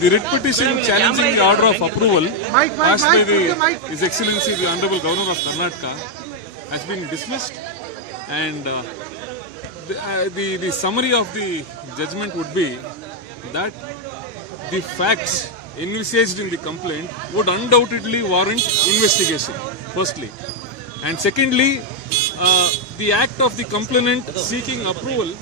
The writ petition challenging the order of approval passed by His Excellency the Honorable Governor of Karnataka has been dismissed, and the summary of the judgment would be that the facts envisaged in the complaint would undoubtedly warrant investigation, firstly. And secondly, the act of the complainant seeking approval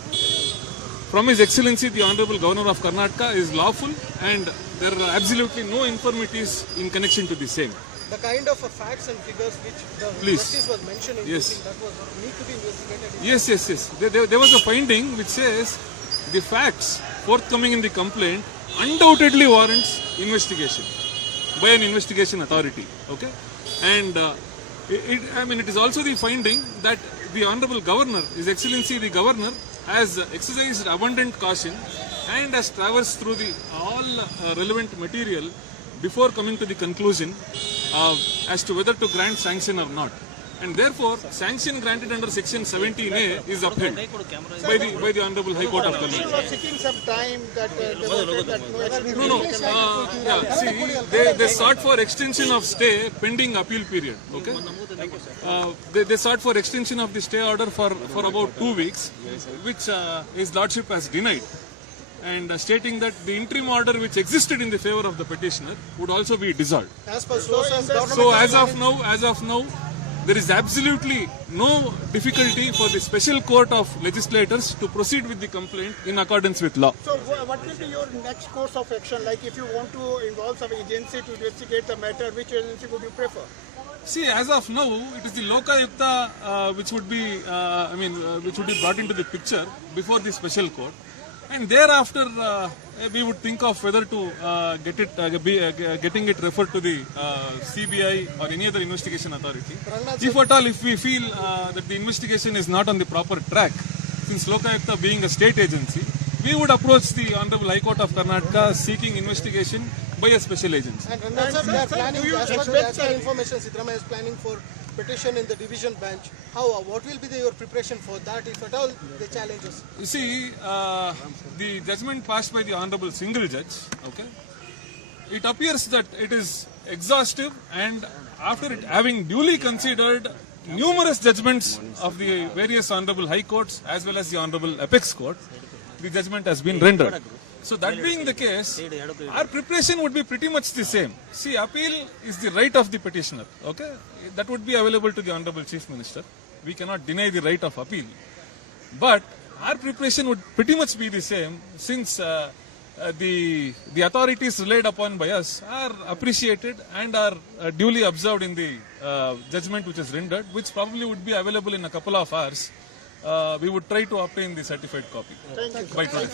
from His Excellency the Honorable Governor of Karnataka is lawful, and there are absolutely no infirmities in connection to the same. The kind of facts and figures which the justice was mentioning, Yes. that was need to be investigated. Yes. There was a finding which says the facts forthcoming in the complaint undoubtedly warrants investigation by an investigation authority. Okay, and it is also the finding that the Honorable Governor, His Excellency the Governor, has exercised abundant caution and has traversed through all relevant material before coming to the conclusion as to whether to grant sanction or not. And therefore, sanction granted under Section 17A is upheld by the Honorable High Court of You Karnataka. were seeking some time that They sought for extension of stay pending appeal period. Okay, they sought for extension of the stay order for about 2 weeks, which His Lordship has denied, and stating that the interim order which existed in the favor of the petitioner would also be dissolved. As per sources, government So as of now, there is absolutely no difficulty for the special court of legislators to proceed with the complaint in accordance with law. So what will be your next course of action? Like if you want to involve some agency to investigate the matter, which agency would you prefer? See, as of now, it is the Lokayukta which would be, which would be brought into the picture before the special court, and thereafter we would think of whether to getting it referred to the CBI or any other investigation authority. If at all, if we feel that the investigation is not on the proper track, since Lokayukta being a state agency, we would approach the Honorable High Court of Karnataka seeking investigation by a special agency. And Ranjan sir, they are planning, as per information, Siddaramaiah is planning for petition in the division bench. What will be your preparation for that, if at all they challenge us? You see, the judgment passed by the Honorable Single Judge, okay, it appears that it is exhaustive, and after it having duly considered numerous judgments of the various Honorable High Courts as well as the Honorable Apex Court, the judgment has been rendered. So that being the case, our preparation would be pretty much the same. See, appeal is the right of the petitioner, okay? That would be available to the Honorable Chief Minister. We cannot deny the right of appeal. But our preparation would pretty much be the same, since the authorities relied upon by us are appreciated and are duly observed in the judgment which is rendered, which probably would be available in a couple of hours. We would try to obtain the certified copy by today.